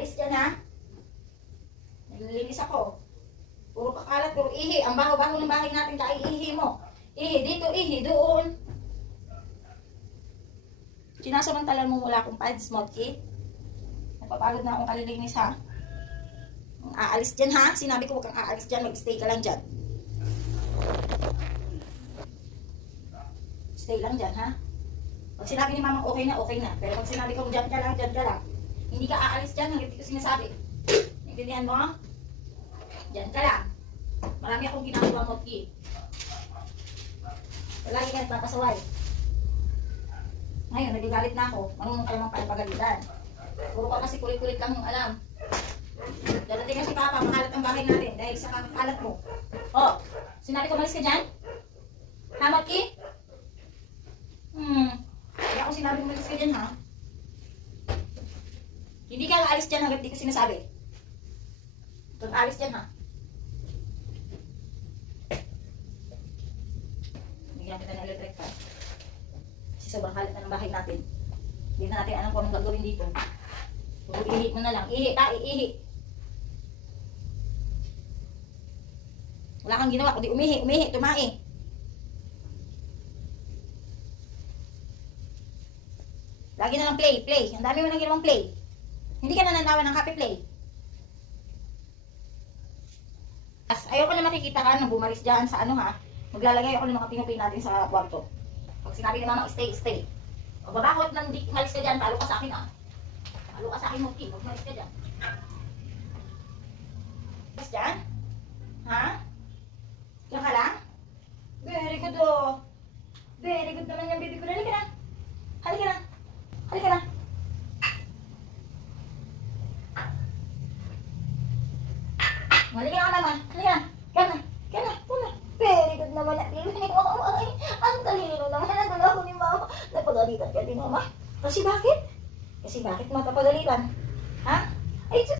Alis dyan ha. Naglilinis ako. Puro kakalat, puro ihi. Ang baho-baho ng bahay natin, kaya ihi mo. Ihi dito, ihi doon. Sinasamantalan mo wala akong pads, Smokey. Napapagod na akong kalilinis ha. Aalis dyan ha. Sinabi ko huwag kang aalis dyan, mag-stay ka lang dyan. Stay lang dyan ha. Pag sinabi ni mama okay na. Pero pag sinabi ko dyan ka lang. Hindi ka aalis dyan hanggang di ko sinasabi. Intindihan mo? Dyan ka lang. Marami akong ginagawa, Motki. Lagi ka nagpapasaway. Ngayon, nagigalit na ako. Marunong ka naman pagalitan. Puro ka kasi kulit-kulit lang yung alam. Dadating kasi papa, makalat ang bahay natin dahil sa kakalat mo. Oh, sinabi ko malis ka dyan? Ha, Motki? Kaya ako sinabi mo malis ka dyan, ha? Hindi ka aalis dyan hanggang di ko sinasabi. Kung aalis dyan, ha? Bigyan kita ng electric fan. Kasi sobrang kalat na ng bahay natin. Hindi na natin alam kung anong gagawin dito. Puro ihi mo na lang. Ihi, ihi. Wala kang ginawa, kundi umihi, tumae. Lagi na lang play. Ang dami mo nang ginawang play. Hindi ka nananawa ng happy play. Ayoko na makikita ka nang bumalis dyan sa ano ha. Maglalagay ako ng mga pinupin natin sa kwarto. Pag sinabi ni mama, stay. O babakot nang di umalis ka dyan, palo ka sa akin ha. Palo ka sa akin, Mokki. Huwag umalis ka dyan. Umalis dyan? Ha? Diyan ka lang? Very good oh. Very good naman yung baby ko. Halika na. Halika na. Halika na. Halika na naman. Halika na. Kaya na. Very good naman. Ang talino naman. Nagula ako ni mama. Napagalitan ka ni mama. Kasi bakit? Kasi bakit mapapagalitan? Ha? Ay,